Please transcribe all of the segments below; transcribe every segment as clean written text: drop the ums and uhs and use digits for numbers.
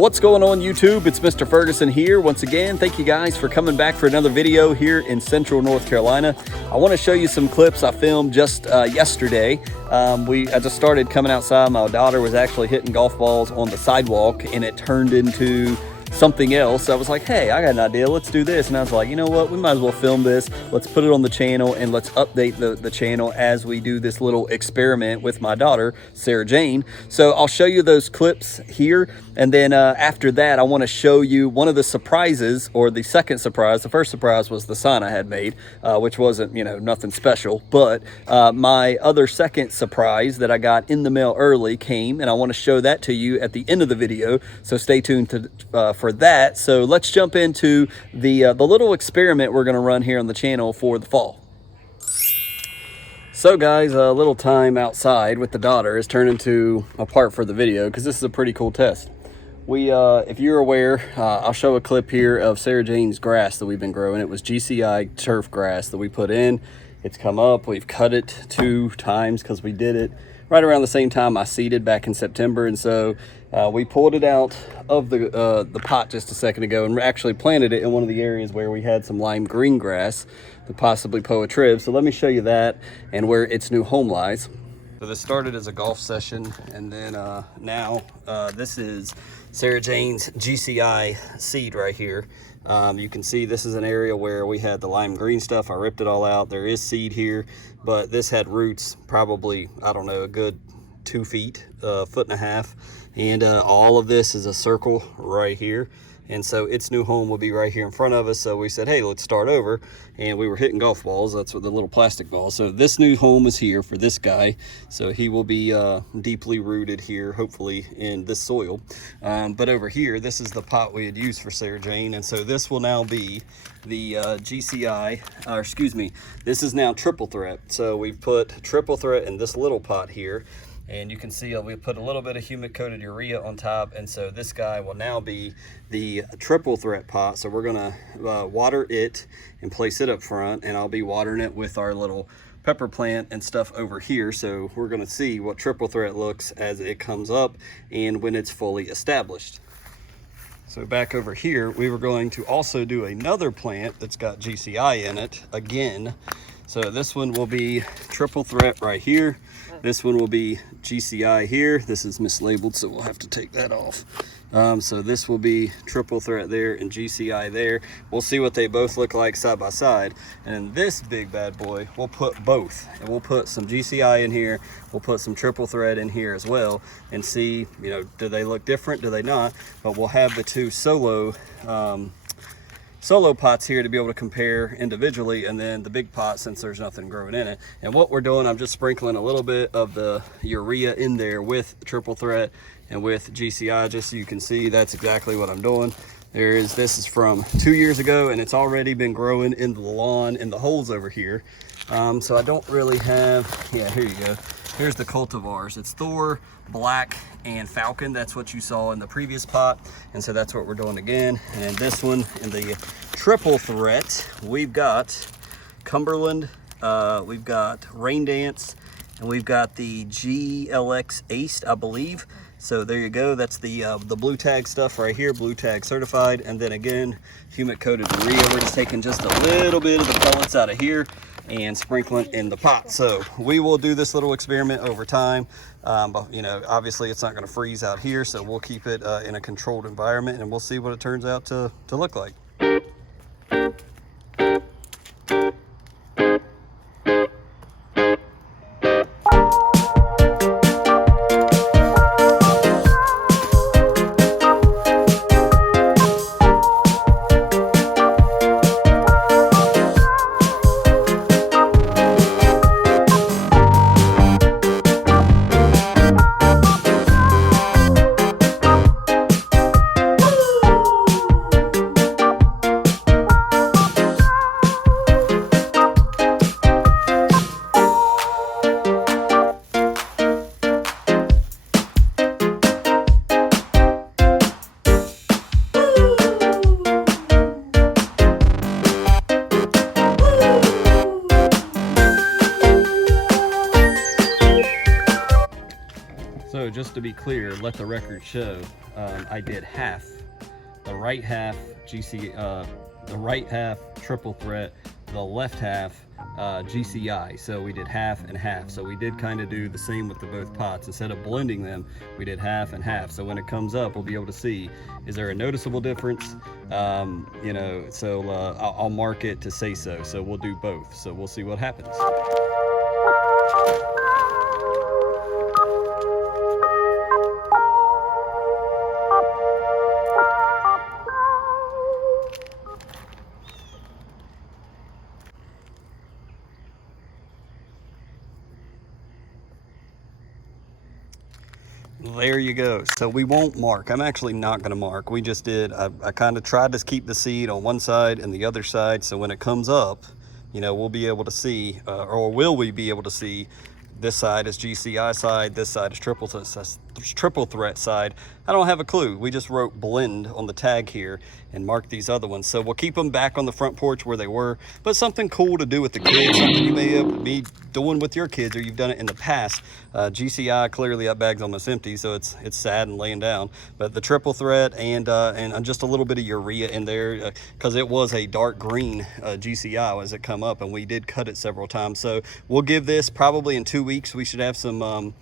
What's going on YouTube? It's Mr. Ferguson here. Once again, thank you guys for coming back for another video here in Central North Carolina. I want to show you some clips I filmed just yesterday. I just started coming outside. My daughter was actually hitting golf balls on the sidewalk and it turned into something else. I was like, hey, I got an idea, let's do this. And I was like, you know what, we might as well film this, let's put it on the channel and let's update the channel as we do this little experiment with my daughter, Sarah Jane. So I'll show you those clips here, and then after that I want to show you one of the surprises, or the second surprise. The first surprise was the sign I had made, which wasn't, you know, nothing special, but my other second surprise that I got in the mail early came, and I want to show that to you at the end of the video, so stay tuned to for that. So let's jump into the little experiment we're going to run here on the channel for the fall. So guys, a little time outside with the daughter has turned into a part for the video because this is a pretty cool test. If you're aware, I'll show a clip here of Sarah Jane's grass that we've been growing. It was GCI turf grass that we put in. It's come up. We've cut it 2 times because we did it right around the same time I seeded back in September, and so we pulled it out of the pot just a second ago and actually planted it in one of the areas where we had some lime green grass, the possibly Poa trib. So let me show you that and where its new home lies. So this started as a golf session, and then now this is Sarah Jane's GCI seed right here. You can see this is an area where we had the lime green stuff. I ripped it all out. There is seed here, but this had roots probably, I don't know, a good 2 feet, 1.5 feet. And all of this is a circle right here. And so its new home will be right here in front of us. So we said, hey, let's start over. And we were hitting golf balls. That's what the little plastic balls. So this new home is here for this guy. So he will be deeply rooted here, hopefully, in this soil. But over here, this is the pot we had used for Sarah Jane. And so this will now be the GCI, or excuse me, this is now triple threat. So we've put triple threat in this little pot here. And you can see we put a little bit of humic coated urea on top, and so this guy will now be the triple threat pot. So we're gonna water it and place it up front, and I'll be watering it with our little pepper plant and stuff over here. So we're gonna see what triple threat looks as it comes up and when it's fully established. So back over here, we were going to also do another plant that's got GCI in it again. So this one will be triple threat right here. This one will be GCI here. This is mislabeled, so we'll have to take that off. So this will be triple threat there and GCI there. We'll see what they both look like side by side. And this big bad boy, we'll put both. And we'll put some GCI in here. We'll put some triple threat in here as well and see, you know, do they look different? Do they not? But we'll have the 2 solo pots here to be able to compare individually, and then the big pot since there's nothing growing in it. And what we're doing, I'm just sprinkling a little bit of the urea in there with triple threat and with GCI, just so you can see that's exactly what I'm doing. This is from 2 years ago, and it's already been growing in the lawn in the holes over here. So I don't really have, yeah, here you go. Here's the cultivars. It's Thor, Black, and Falcon. That's what you saw in the previous pot. And so that's what we're doing again. And this one, in the triple threat, we've got Cumberland, we've got Rain Dance, and we've got the GLX Ace, I believe. So there you go. That's the blue tag stuff right here, blue tag certified. And then again, humic coated urea. We're just taking just a little bit of the pellets out of here and sprinkling in the pot. So we will do this little experiment over time, but you know, obviously it's not going to freeze out here, so we'll keep it in a controlled environment, and we'll see what it turns out to look like. So just to be clear, let the record show, I did half, the right half the right half triple threat, the left half GCI. So we did half and half. So we did kind of do the same with the both pots. Instead of blending them, we did half and half. So when it comes up, we'll be able to see, is there a noticeable difference? You know, so I'll mark it to say so. So we'll do both. So we'll see what happens. There you go. So we won't mark. I'm actually not going to mark. We just did, I kind of tried to keep the seed on one side and the other side, so when it comes up, you know, we'll be able to see, or will we be able to see, this side is GCI side, this side is triple threat side. I don't have a clue. We just wrote blend on the tag here and marked these other ones. So we'll keep them back on the front porch where they were, but something cool to do with the kids, something you may be doing with your kids, or you've done it in the past. GCI, clearly that bag's almost empty, so it's sad and laying down. But the triple threat and just a little bit of urea in there, because it was a dark green GCI as it come up, and we did cut it several times. So we'll give this probably in 2 weeks. We should have some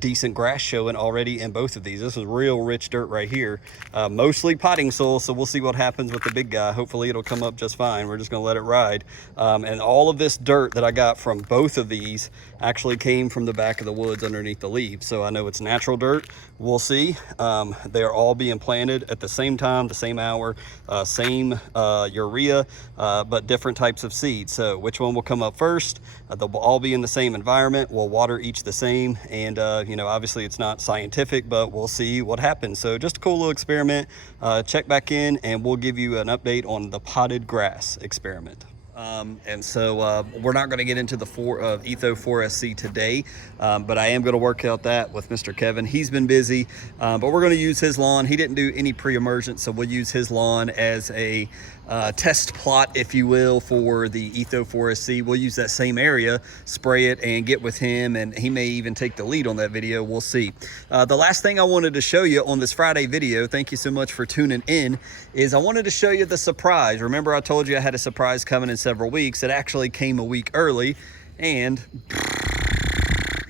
decent grass showing already in both of these. This is real rich dirt right here, mostly potting soil, so we'll see what happens with the big guy. Hopefully it'll come up just fine. We're just gonna let it ride. And all of this dirt that I got from both of these actually came from the back of the woods underneath the leaves, so I know it's natural dirt. We'll see. They're all being planted at the same time, the same hour, same urea, but different types of seeds. So which one will come up first? They'll all be in the same environment. We'll water each the same, and you know, obviously it's not scientific, but we'll see what happens. So just a cool little experiment. Check back in and we'll give you an update on the potted grass experiment. And so we're not going to get into the Etho 4SC today, but I am going to work out that with Mr. Kevin. He's been busy, but we're going to use his lawn. He didn't do any pre-emergence, so we'll use his lawn as a test plot, if you will, for the Etho 4SC. We'll use that same area, spray it, and get with him, and he may even take the lead on that video. We'll see. The last thing I wanted to show you on this Friday video, thank you so much for tuning in, is I wanted to show you the surprise. Remember I told you I had a surprise coming in several weeks. It actually came a week early, and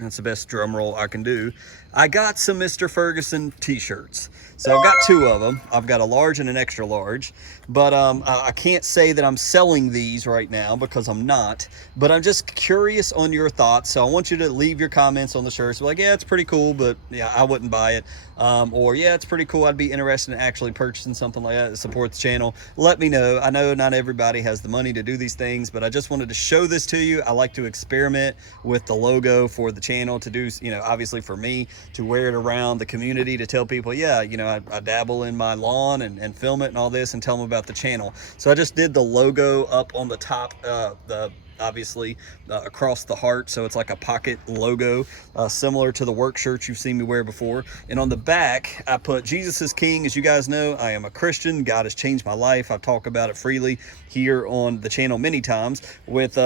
that's the best drum roll I can do. I got some Mr. Ferguson t-shirts. So I've got 2 of them. I've got a large and an extra large, but I can't say that I'm selling these right now because I'm not, but I'm just curious on your thoughts. So I want you to leave your comments on the shirts. Like, yeah, it's pretty cool, but yeah, I wouldn't buy it. Or yeah, it's pretty cool. I'd be interested in actually purchasing something like that to support the channel. Let me know. I know not everybody has the money to do these things, but I just wanted to show this to you. I like to experiment with the logo for the channel, to do, you know, obviously for me, to wear it around the community, to tell people, yeah, you know, I dabble in my lawn and film it and all this, and tell them about the channel. So I just did the logo up on the top, obviously across the heart, so it's like a pocket logo, similar to the work shirts you've seen me wear before. And on the back I put Jesus is King. As you guys know, I am a Christian. God has changed my life. I've talked about it freely here on the channel many times, with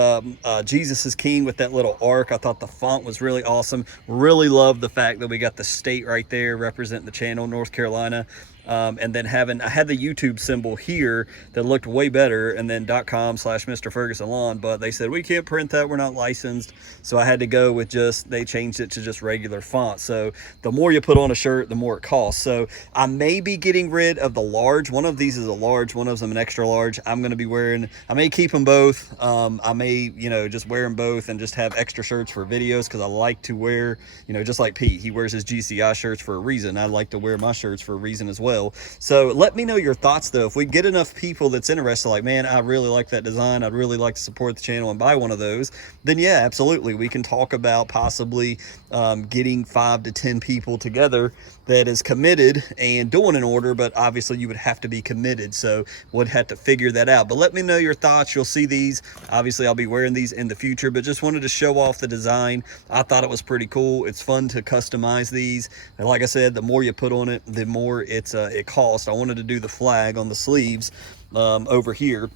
Jesus is King with that little arc. I thought the font was really awesome. Really love the fact that we got the state right there representing the channel, North Carolina. And then I had the YouTube symbol here that looked way better, and then .com/Mr. Ferguson Lawn, but they said we can't print that, we're not licensed. So I had to go with they changed it to just regular font. So the more you put on a shirt, the more it costs. So I may be getting rid of the large. One of these is a large, one of them an extra large. I may keep them both. I may, you know, just wear them both and just have extra shirts for videos, because I like to wear, you know, just like Pete, he wears his GCI shirts for a reason. I like to wear my shirts for a reason as well. So let me know your thoughts though. If we get enough people that's interested, like, man, I really like that design, I'd really like to support the channel and buy one of those, then yeah, absolutely, we can talk about possibly getting 5 to 10 people together that is committed and doing an order. But obviously you would have to be committed, so we'd have to figure that out. But let me know your thoughts. You'll see these. Obviously I'll be wearing these in the future, but just wanted to show off the design. I thought it was pretty cool. It's fun to customize these, and like I said, the more you put on it, the more it costs. I wanted to do the flag on the sleeves over here,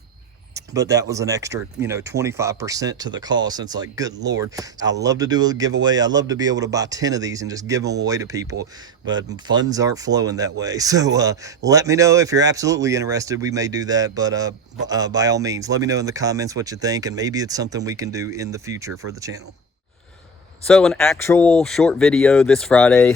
but that was an extra, 25% to the cost. And it's like, good Lord, I love to do a giveaway. I love to be able to buy 10 of these and just give them away to people, but funds aren't flowing that way. So let me know if you're absolutely interested. We may do that, but by all means, let me know in the comments what you think, and maybe it's something we can do in the future for the channel. So an actual short video this Friday.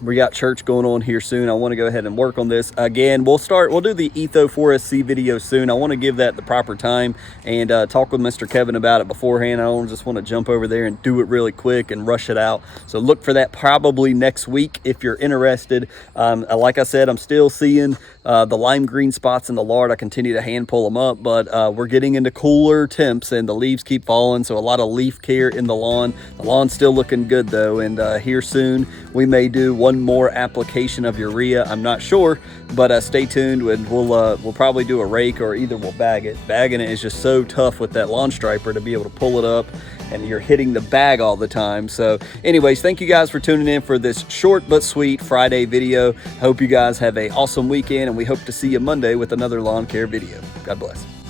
We got church going on here soon. I want to go ahead and work on this. Again, we'll do the Etho 4SC video soon. I want to give that the proper time and talk with Mr. Kevin about it beforehand. I don't just want to jump over there and do it really quick and rush it out. So look for that probably next week if you're interested. Like I said, I'm still seeing the lime green spots in the lard. I continue to hand pull them up, but we're getting into cooler temps and the leaves keep falling. So a lot of leaf care in the lawn. The lawn's still looking good though, and here soon we may do one more application of urea. I'm not sure, but stay tuned, and we'll probably do a rake, or either we'll bag it. Bagging it is just so tough with that lawn striper to be able to pull it up, and you're hitting the bag all the time. So anyways, thank you guys for tuning in for this short but sweet Friday video. Hope you guys have an awesome weekend, and we hope to see you Monday with another lawn care video. God bless.